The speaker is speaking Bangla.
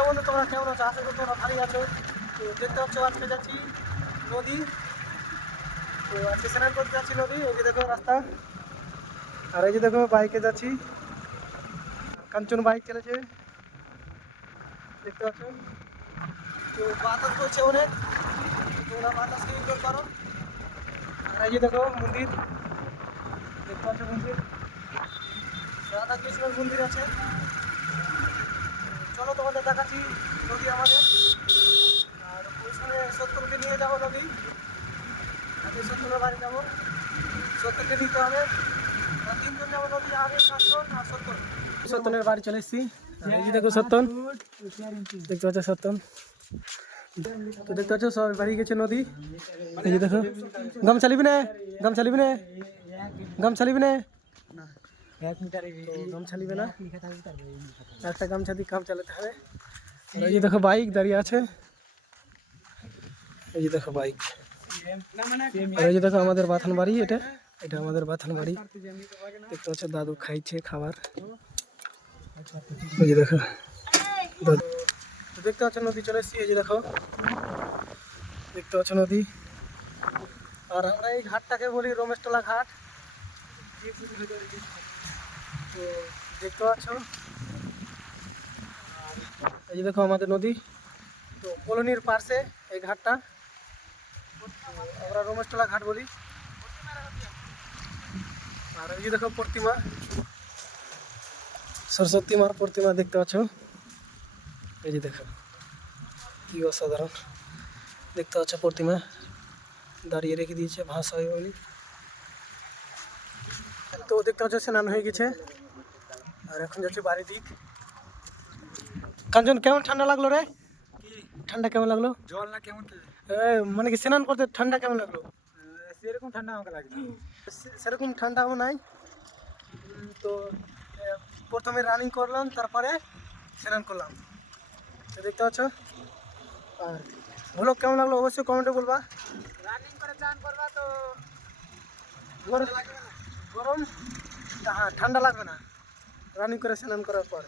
হ্যালো বন্ধু, তোমরা কেমন আছো? আশা করি তোমরা ভালোই আছো। তো দেখতে পাচ্ছ আজকে যাচ্ছি নদী। তো আজকে স্নান করতে যাচ্ছি নদী। এই যে দেখো রাস্তা, আর এই যে দেখো বাইকে যাচ্ছি। কাঞ্চন বাইক চলেছে, দেখতে পাচ্ছ। তো বাতাস করছে অনেক, তোমরা বাতাসকে এনজয় করো। আর এই যে দেখো মন্দির, দেখতে পাচ্ছ মন্দির, রাধা কৃষ্ণের মন্দির আছে। চলো তোমাদের দেখাচ্ছি নদী আমাদের। আর ওই সময় সত্যকে নিয়ে যাবো নদী, আজকে সত্যনের বাড়ি যাবো। সত্যকে নিতে হবে, আমরা তিনজন যাবো নদী, আমি কাঞ্চন আর সত্যন। সত্যনের বাড়ি চলে এসেছি। আর এই যে দেখো সত্যন, দেখতে পাচ্ছ সত্যন। তো দেখতে পাচ্ছ সবাই বাড়ি গেছে নদী। এই যে দেখো গামছা লিবি না, গামছা লিবি না, গামছা লিবি না, গামছা লিবে না, একটা গামছা দিয়ে কাম চালাতে হবে। আর এই যে দেখো বাইক দাঁড়িয়ে আছে, এই যে দেখো বাইক। আর এই যে দেখো আমাদের বাথান বাড়ি, এটা এটা আমাদের বাথান বাড়ি। দেখতে পাচ্ছ দাদু খাইছে খাবার, এই যে দেখো দাদু। তো দেখতে পাচ্ছ নদী চলে এসেছি, এই যে দেখো দেখতে পাচ্ছ নদী। আর আমরা এই ঘাটটাকে বলি রমেশতলা ঘাট। তো দেখতে পাচ্ছ, এই যে দেখো আমাদের নদী। তো কলোনির পাশে এই ঘাটটা, আমরা রমেশতলা ঘাট বলি। আর এই যে দেখো প্রতিমা, সরস্বতী মার প্রতিমা দেখতে পাচ্ছ। এই যে দেখো কি অসাধারণ, দেখতে পাচ্ছ প্রতিমা দাঁড়িয়ে রেখে দিয়েছে ভাষা হয় বলি। তো দেখতে পাচ্ছ স্নান হয়ে গেছে, আর এখন যাচ্ছে বাড়ির দিক। কাঞ্চন কেমন ঠান্ডা লাগলো রে? ঠান্ডা কেমন লাগলো? জল না কেমন মানে কি স্নান করতে ঠান্ডা কেমন লাগলো? সেরকম ঠান্ডা আমাকে লাগে না। সেরকম ঠান্ডাও নাই। তো প্রথমে রানিং করলাম, তারপরে স্নান করলাম। তো দেখতে পাচ্ছ। আর ব্লগ কেমন লাগলো অবশ্যই কমেন্টে বলবা। রানিং করে চান করবা তো গরম, হ্যাঁ ঠান্ডা লাগবে না রানিং করে স্নান করার পর।